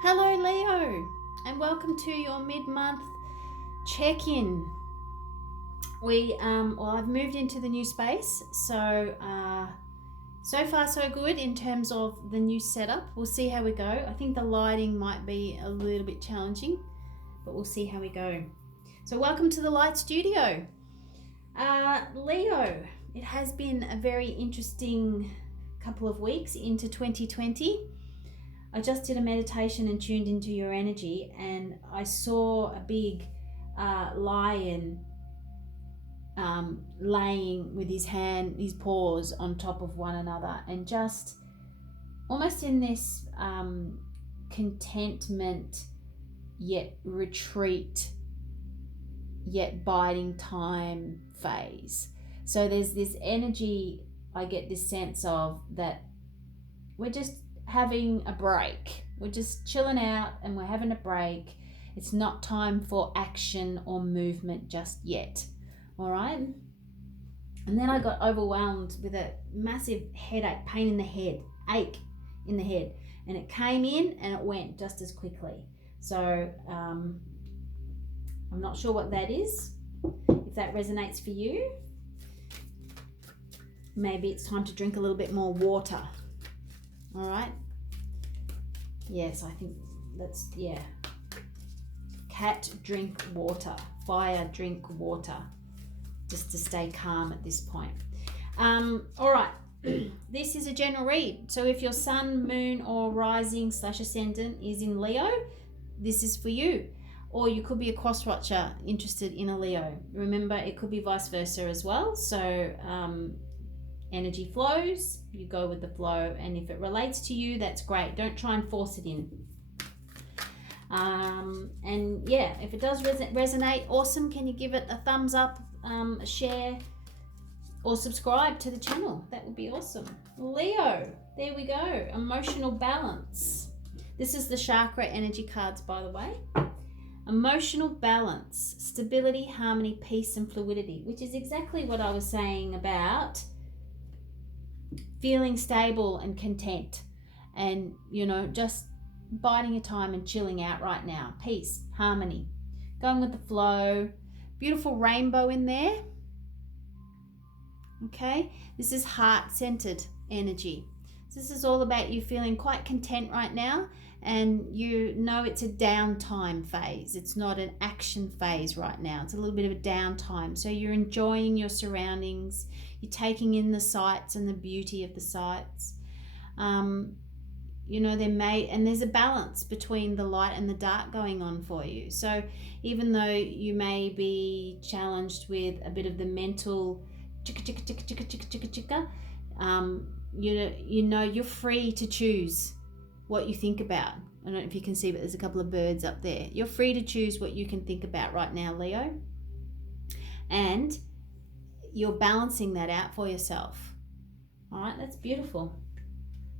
Hello Leo, and welcome to your mid-month check-in. I've moved into the new space, so far so good in terms of the new setup. We'll see how we go. I think the lighting might be a little bit challenging, but we'll see how we go. So welcome to the light studio. Leo, it has been a very interesting couple of weeks into 2020. I just did a meditation and tuned into your energy, and I saw a big lion laying with his paws on top of one another, and just almost in this contentment yet retreat yet biding time phase. So there's this energy, I get this sense of that we're just having a break. We're just chilling out and we're having a break. It's not time for action or movement just yet. All right. And then I got overwhelmed with a massive headache, pain in the head, ache in the head. And it came in and it went just as quickly. So I'm not sure what that is. If that resonates for you, maybe it's time to drink a little bit more water. All right. Yes, I think that's, yeah. Cat, drink water. Fire, drink water. Just to stay calm at this point. All right. This is a general read. So if your sun, moon, or rising / ascendant is in Leo, this is for you. Or you could be a cross watcher interested in a Leo. Remember, it could be vice versa as well. So energy flows, you go with the flow, and if it relates to you, that's great. Don't try and force it in. And yeah, if it does resonate, awesome. Can you give it a thumbs up, a share, or subscribe to the channel? That would be awesome. Leo, there we go. Emotional balance. This is the chakra energy cards, by the way. Emotional balance, stability, harmony, peace, and fluidity, which is exactly what I was saying about feeling stable and content, and just biding your time and chilling out right now. Peace, harmony, going with the flow. Beautiful rainbow in there. Okay, this is heart-centered energy. So this is all about you feeling quite content right now, and it's a downtime phase. It's not an action phase right now. It's a little bit of a downtime. So you're enjoying your surroundings. You're taking in the sights and the beauty of the sights. There's a balance between the light and the dark going on for you. So even though you may be challenged with a bit of the mental you're free to choose what you think about. I don't know if you can see, but there's a couple of birds up there. You're free to choose what you can think about right now, Leo. And you're balancing that out for yourself. All right, that's beautiful.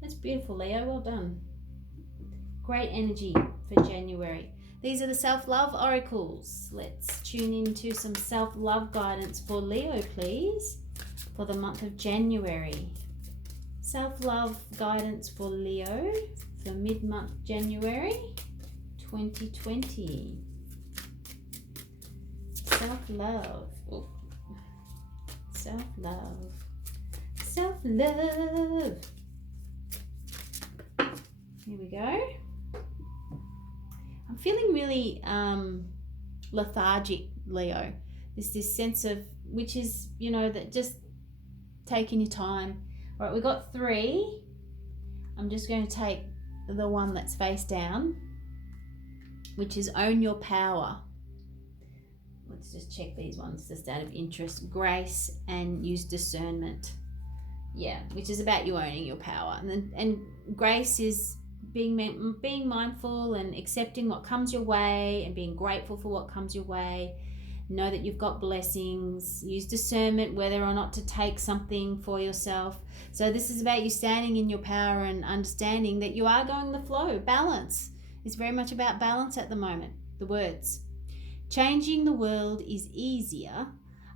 That's beautiful, Leo. Well done. Great energy for January. These are the self-love oracles. Let's tune into some self-love guidance for Leo, please, for the month of January. Self-love guidance for Leo for mid-month January 2020. Self-love. Oh. Self-love. Self-love. Here we go. I'm feeling really lethargic, Leo. There's this sense of, which is, that just taking your time. All right, we got 3. I'm just going to take the one that's face down, which is own your power. Let's just check these ones just out of interest. Grace and use discernment. Yeah, which is about you owning your power. And grace is being mindful and accepting what comes your way and being grateful for what comes your way. Know that you've got blessings. Use discernment whether or not to take something for yourself. So this is about you standing in your power and understanding that you are going the flow. Balance is very much about balance at the moment. The words. Changing the world is easier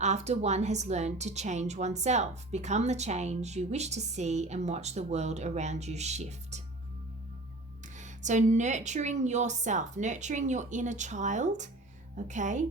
after one has learned to change oneself. Become the change you wish to see and watch the world around you shift. So nurturing yourself, nurturing your inner child, okay?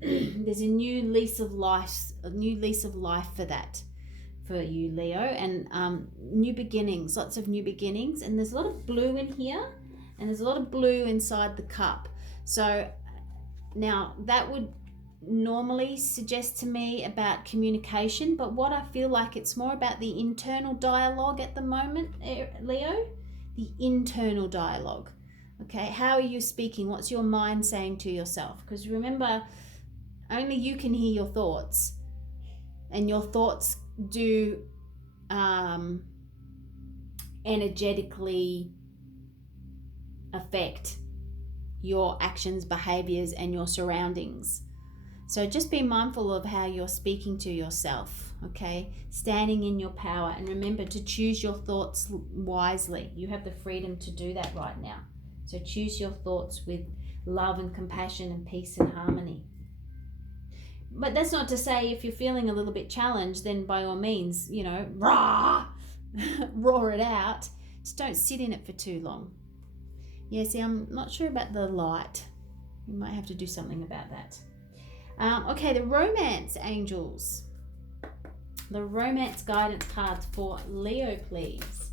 There's a new lease of life for that, for you, Leo, and new beginnings, lots of new beginnings. And there's a lot of blue in here, and there's a lot of blue inside the cup. So now that would normally suggest to me about communication, but what I feel like it's more about the internal dialogue at the moment, Leo, the internal dialogue. Okay, how are you speaking? What's your mind saying to yourself? Because remember, only you can hear your thoughts, and your thoughts do energetically affect your actions, behaviors, and your surroundings. So just be mindful of how you're speaking to yourself, okay? Standing in your power, and remember to choose your thoughts wisely. You have the freedom to do that right now. So choose your thoughts with love and compassion and peace and harmony. But that's not to say if you're feeling a little bit challenged, then by all means, roar it out. Just don't sit in it for too long. Yeah, see, I'm not sure about the light. You might have to do something about that. Okay, the romance angels. The romance guidance cards for Leo, please.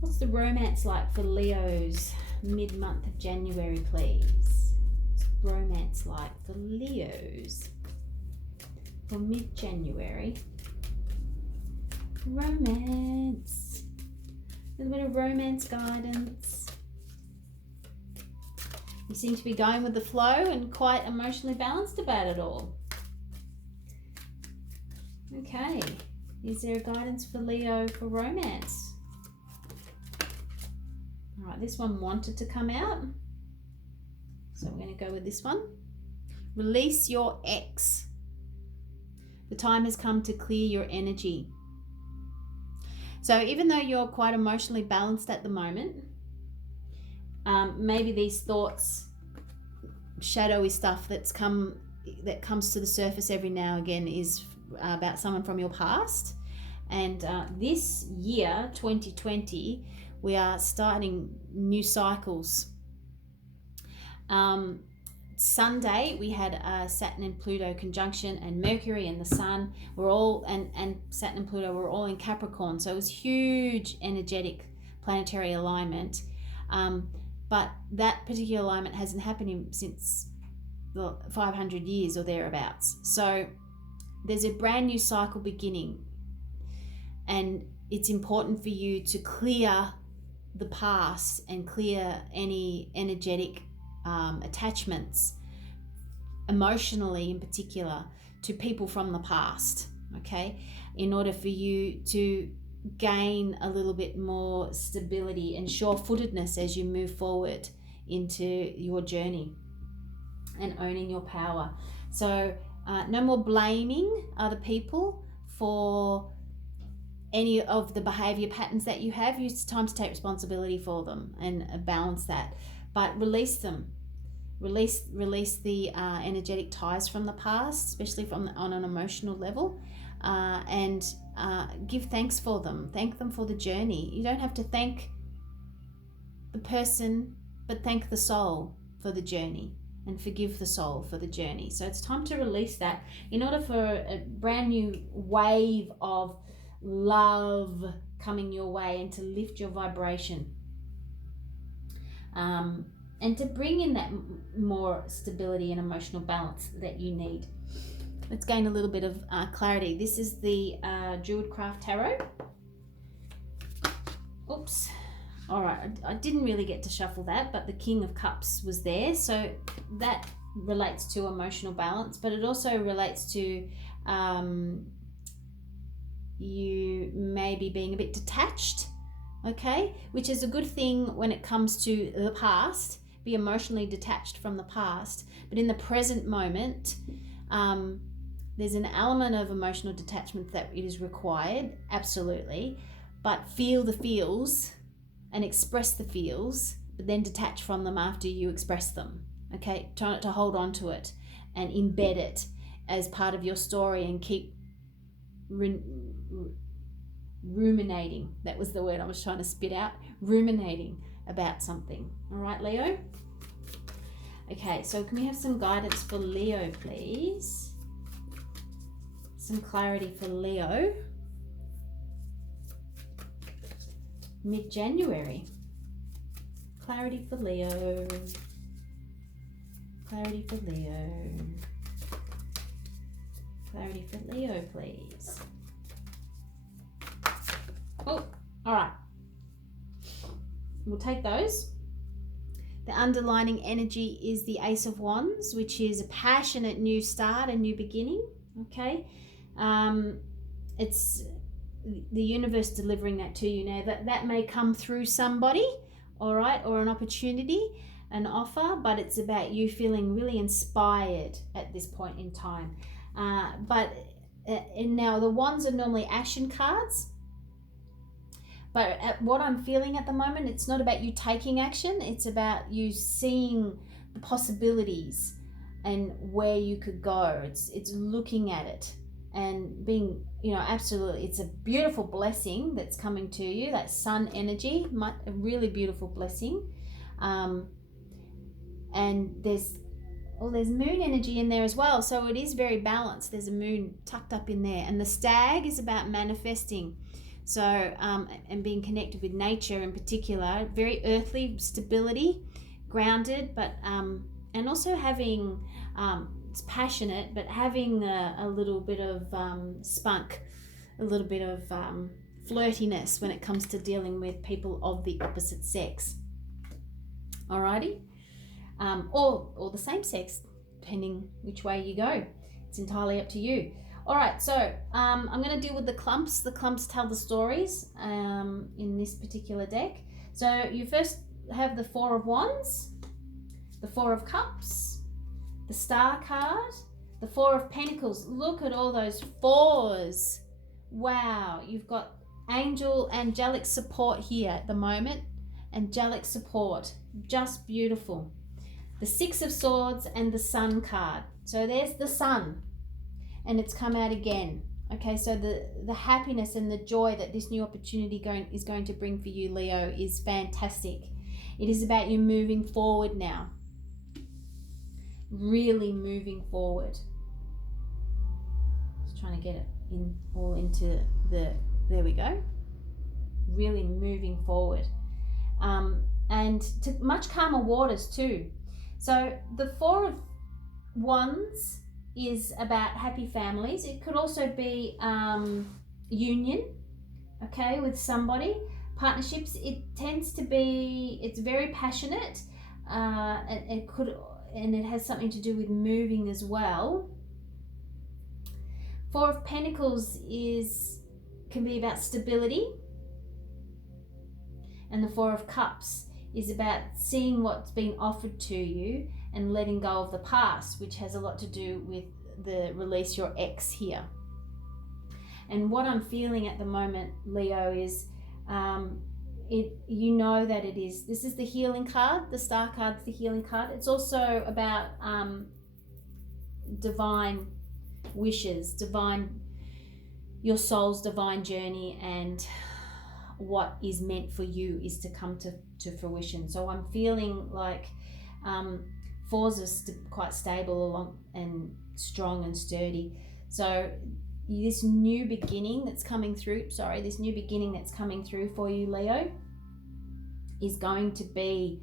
What's the romance like for Leos mid-month of January, please? What's romance like for Leos for mid-January? Romance. A little bit of romance guidance. You seem to be going with the flow and quite emotionally balanced about it all. Okay, is there a guidance for Leo for romance? All right, this one wanted to come out, so we're going to go with this one. Release your ex. The time has come to clear your energy. So even though you're quite emotionally balanced at the moment, maybe these thoughts, shadowy stuff that comes to the surface every now and again is about someone from your past. And this year, 2020, we are starting new cycles. Sunday we had a Saturn and Pluto conjunction, and Mercury and the Sun were all and Saturn and Pluto were all in Capricorn, so it was huge energetic planetary alignment. But that particular alignment hasn't happened since the 500 years or thereabouts. So there's a brand new cycle beginning, and it's important for you to clear the past and clear any energetic attachments, emotionally in particular, to people from the past, okay, in order for you to gain a little bit more stability and sure-footedness as you move forward into your journey and owning your power. So no more blaming other people for any of the behavior patterns that you have. It's time to take responsibility for them and balance that, but release them. Release the energetic ties from the past, especially on an emotional level, and give thanks for them. Thank them for the journey. You don't have to thank the person, but thank the soul for the journey and forgive the soul for the journey. So it's time to release that in order for a brand new wave of love coming your way and to lift your vibration. And to bring in that more stability and emotional balance that you need. Let's gain a little bit of clarity. This is the Druidcraft Tarot. Oops. All right, I didn't really get to shuffle that, but the King of Cups was there. So that relates to emotional balance, but it also relates to you maybe being a bit detached, okay? Which is a good thing when it comes to the past. Be emotionally detached from the past, but in the present moment, there's an element of emotional detachment that it is required, absolutely, but feel the feels and express the feels, but then detach from them after you express them, okay? Try not to hold on to it and embed it as part of your story and keep ruminating. That was the word I was trying to spit out. Ruminating about something. All right, Leo? Okay, so can we have some guidance for Leo, please? Some clarity for Leo. Mid-January. Clarity for Leo. Clarity for Leo. Clarity for Leo, please. Oh, all right. We'll take those. The underlining energy is the Ace of Wands, which is a passionate new start, a new beginning. Okay. It's the universe delivering that to you now. That may come through somebody, all right, or an opportunity, an offer, but it's about you feeling really inspired at this point in time. And now the wands are normally action cards, but what I'm feeling at the moment, it's not about you taking action, it's about you seeing the possibilities and where you could go. It's looking at it and being, absolutely, it's a beautiful blessing that's coming to you, that sun energy, a really beautiful blessing. And there's moon energy in there as well, so it is very balanced. There's a moon tucked up in there, and the stag is about manifesting, so and being connected with nature in particular, very earthly, stability, grounded, but and also having it's passionate, but having a little bit of spunk, a little bit of flirtiness when it comes to dealing with people of the opposite sex. Alrighty. Or the same sex, depending which way you go. It's entirely up to you. All right, so I'm going to deal with the clumps. The clumps tell the stories in this particular deck. So you first have the Four of Wands, the Four of Cups, the Star card, the Four of Pentacles. Look at all those fours. Wow, you've got angelic support here at the moment. Angelic support, just beautiful. The Six of Swords and the Sun card. So there's the sun, and it's come out again. Okay, so the happiness and the joy that this new opportunity is going to bring for you, Leo, is fantastic. It is about you moving forward now. Really moving forward. Just trying to get it into there we go. Really moving forward. And to much calmer waters too. So the Four of Wands is about happy families. It could also be union, okay, with somebody. Partnerships, it tends to be, it's very passionate. And it has something to do with moving as well. Four of Pentacles can be about stability. And the Four of Cups is about seeing what's being offered to you and letting go of the past, which has a lot to do with the release your ex here. And what I'm feeling at the moment, Leo, is you know that this is the healing card. The Star card's the healing card. It's also about divine wishes, your soul's divine journey, and what is meant for you is to come to fruition. So I'm feeling like fours are quite stable along and strong and sturdy. So this new beginning that's coming through for you, Leo, is going to be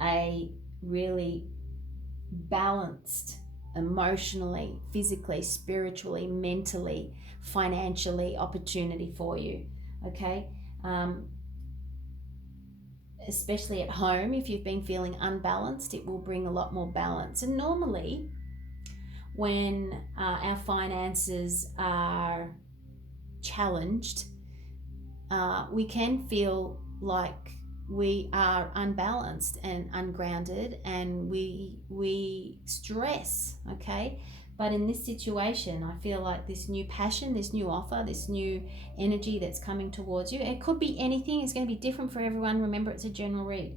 a really balanced, emotionally, physically, spiritually, mentally, financially opportunity for you. Okay. Especially at home, if you've been feeling unbalanced, it will bring a lot more balance. And normally when our finances are challenged, we can feel like we are unbalanced and ungrounded, and we stress, okay? But in this situation, I feel like this new passion, this new offer, this new energy that's coming towards you, it could be anything. It's going to be different for everyone. Remember, it's a general read.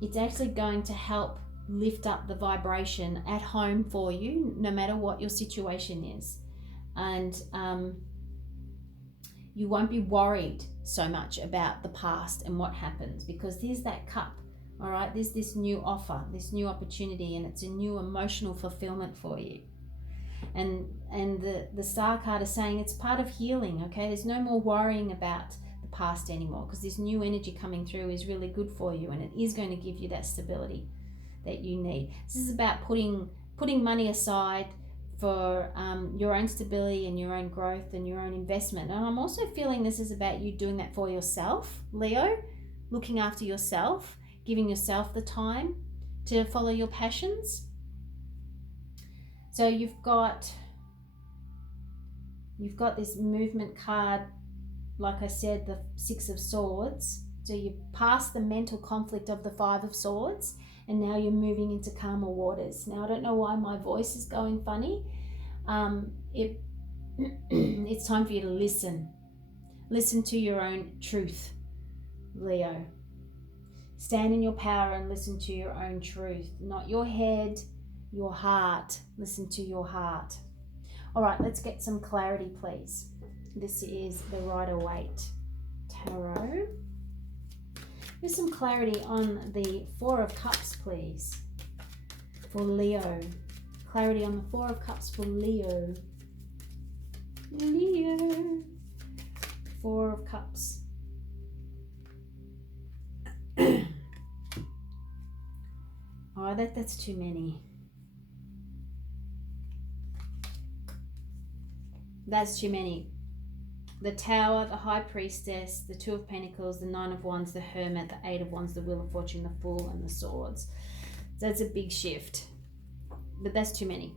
It's actually going to help lift up the vibration at home for you, no matter what your situation is. And you won't be worried so much about the past and what happens, because there's that cup. All right, there's this new offer, this new opportunity, and it's a new emotional fulfillment for you. And the star card is saying it's part of healing. Okay, there's no more worrying about the past anymore, because this new energy coming through is really good for you, and it is going to give you that stability that you need. This is about putting money aside for your own stability and your own growth and your own investment. And I'm also feeling this is about you doing that for yourself, Leo, looking after yourself, giving yourself the time to follow your passions. So you've got this movement card, like I said, the 6 of Swords. So you've passed the mental conflict of the 5 of Swords, and now you're moving into calmer waters. Now, I don't know why my voice is going funny. It's time for you to listen. Listen to your own truth, Leo. Stand in your power and listen to your own truth, not your head, your heart. Listen to your heart. All right, let's get some clarity, please. This is the Rider-Waite Tarot. There's some clarity on the 4 of Cups, please, for Leo. Clarity on the 4 of Cups for Leo. Leo. 4 of Cups. Oh, that's too many. That's too many. The Tower, the High Priestess, the 2 of Pentacles, the 9 of Wands, the Hermit, the 8 of Wands, the Wheel of Fortune, the Fool, and the Swords. So that's a big shift, but that's too many.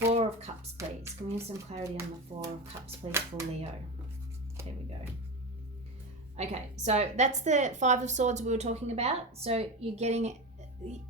4 of Cups, please. Can we have some clarity on the 4 of Cups, please, for Leo? There we go. Okay, so that's the 5 of Swords we were talking about. So you're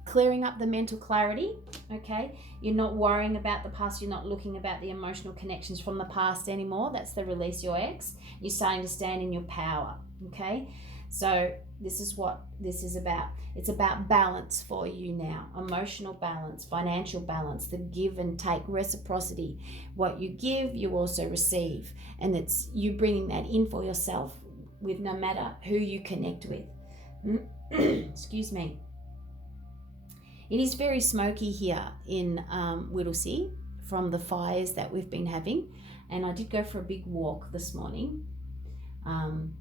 clearing up the mental clarity, okay? You're not worrying about the past. You're not looking about the emotional connections from the past anymore. That's the release your ex. You're starting to stand in your power, okay? So this is what this is about. It's about balance for you now. Emotional balance, financial balance, the give and take, reciprocity. What you give, you also receive. And it's you bringing that in for yourself with no matter who you connect with. Excuse me. It is very smoky here in Whittlesea from the fires that we've been having. And I did go for a big walk this morning. And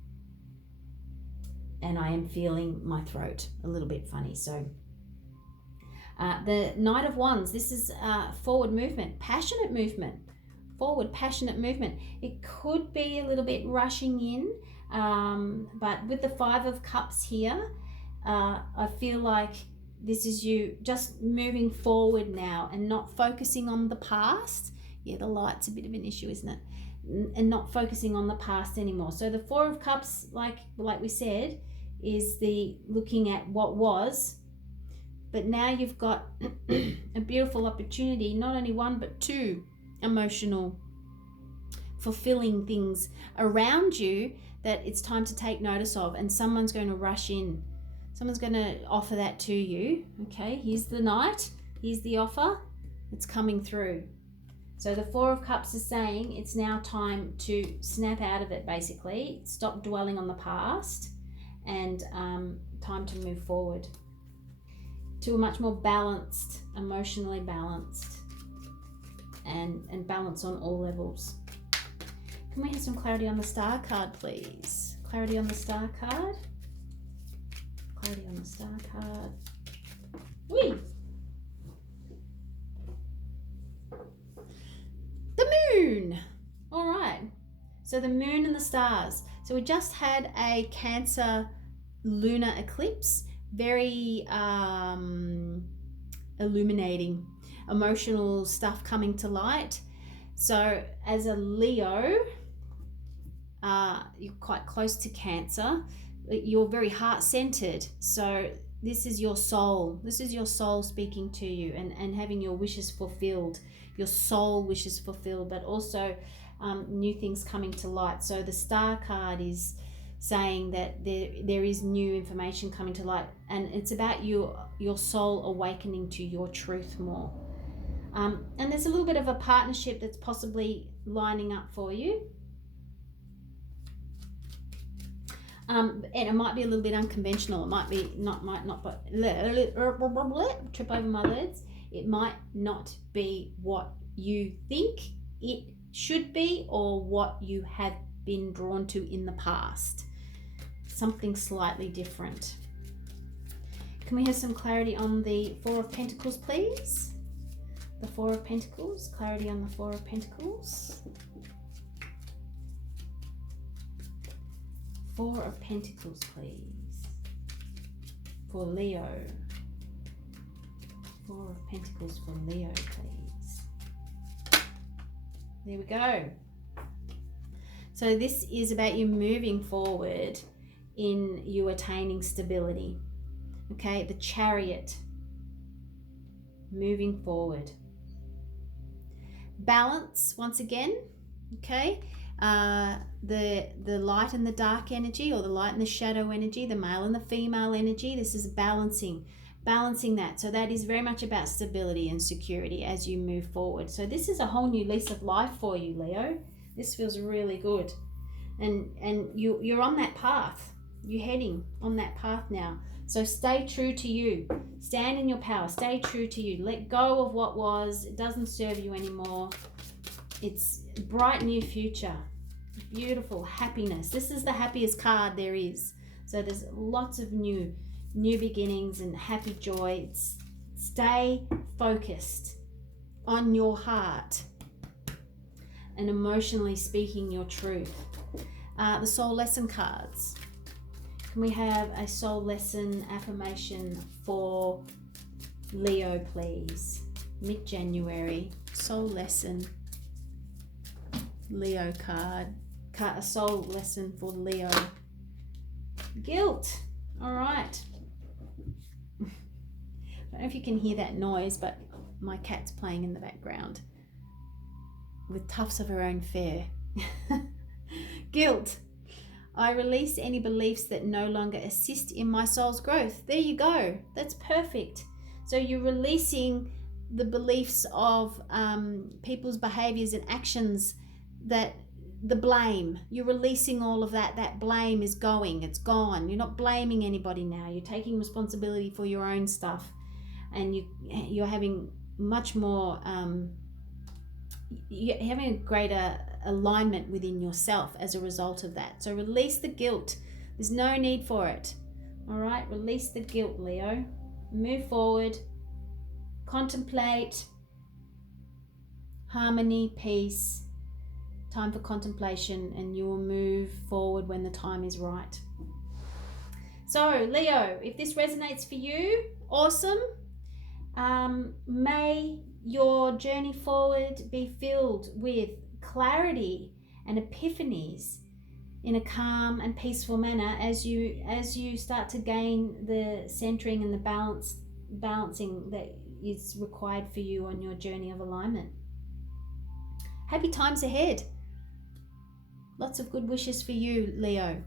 I am feeling my throat a little bit funny. So the Knight of Wands, this is forward movement, passionate movement, forward passionate movement. It could be a little bit rushing in, but with the 5 of Cups here, I feel like this is you just moving forward now and not focusing on the past. Yeah, the light's a bit of an issue, isn't it? And not focusing on the past anymore. So the 4 of Cups, like we said, is the looking at what was, but now you've got a beautiful opportunity, not only 1 but 2 emotional fulfilling things around you that it's time to take notice of, and someone's going to rush in. Someone's going to offer that to you. Okay, here's the Knight, here's the offer, it's coming through. So the 4 of Cups is saying it's now time to snap out of it, basically. Stop dwelling on the past and time to move forward to a much more balanced, emotionally balanced and balance on all levels. Can we have some clarity on the Star card, please? Clarity on the Star card. Clarity on the Star card. Whee! The Moon. All right. So the Moon and the stars. So we just had a Cancer lunar eclipse. Very illuminating, emotional stuff coming to light. So as a Leo, you're quite close to Cancer. You're very heart-centered. So this is your soul. This is your soul speaking to you and having your wishes fulfilled, your soul wishes fulfilled, but also new things coming to light. So the Star card is saying that there is new information coming to light, and it's about your soul awakening to your truth more. And there's a little bit of a partnership that's possibly lining up for you. And it might be a little bit unconventional. It might be might not, but trip over my words. It might not be what you think it should be or what you have been drawn to in the past. Something slightly different. Can we have some clarity on the Four of Pentacles, please? The Four of Pentacles, clarity on the Four of Pentacles. Four of Pentacles, please. For Leo. Four of Pentacles for Leo, please. There we go. So this is about you moving forward in you attaining stability. Okay, the Chariot. Moving forward. Balance, once again. Okay. The light and the dark energy, or the light and the shadow energy, the male and the female energy. This is balancing that. So that is very much about stability and security as you move forward. So this is a whole new lease of life for you, Leo. This feels really good, and you're on that path. You're heading on that path now. So stay true to you. Stand in your power. Stay true to you. Let go of what was. It doesn't serve you anymore. It's a bright new future. Beautiful happiness. This is the happiest card there is. So there's lots of new beginnings and happy joy. Stay focused on your heart and emotionally speaking your truth. The soul lesson cards. Can we have a soul lesson affirmation for Leo, please? Mid-January. Soul lesson. Leo card. A soul lesson for Leo. Guilt. All right. I don't know if you can hear that noise, but my cat's playing in the background with tufts of her own fur. Guilt. I release any beliefs that no longer assist in my soul's growth. There you go. That's perfect. So you're releasing the beliefs of people's behaviors and actions, that the blame. You're releasing all of that. That blame is going. It's gone. You're not blaming anybody now. You're taking responsibility for your own stuff, and you're having much more. You're having a greater alignment within yourself as a result of that. So release the guilt. There's no need for it. All right, release the guilt, Leo. Move forward. Contemplate. Harmony, peace. Time for contemplation, and you will move forward when the time is right. So, Leo, if this resonates for you, awesome. May your journey forward be filled with clarity and epiphanies in a calm and peaceful manner as you start to gain the centering and the balancing that is required for you on your journey of alignment. Happy times ahead. Lots of good wishes for you, Leo.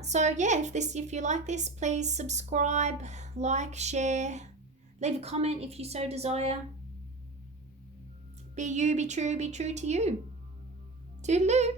So yeah, if you like this, please subscribe, like, share, leave a comment if you so desire. Be you, be true to you. Toodaloo.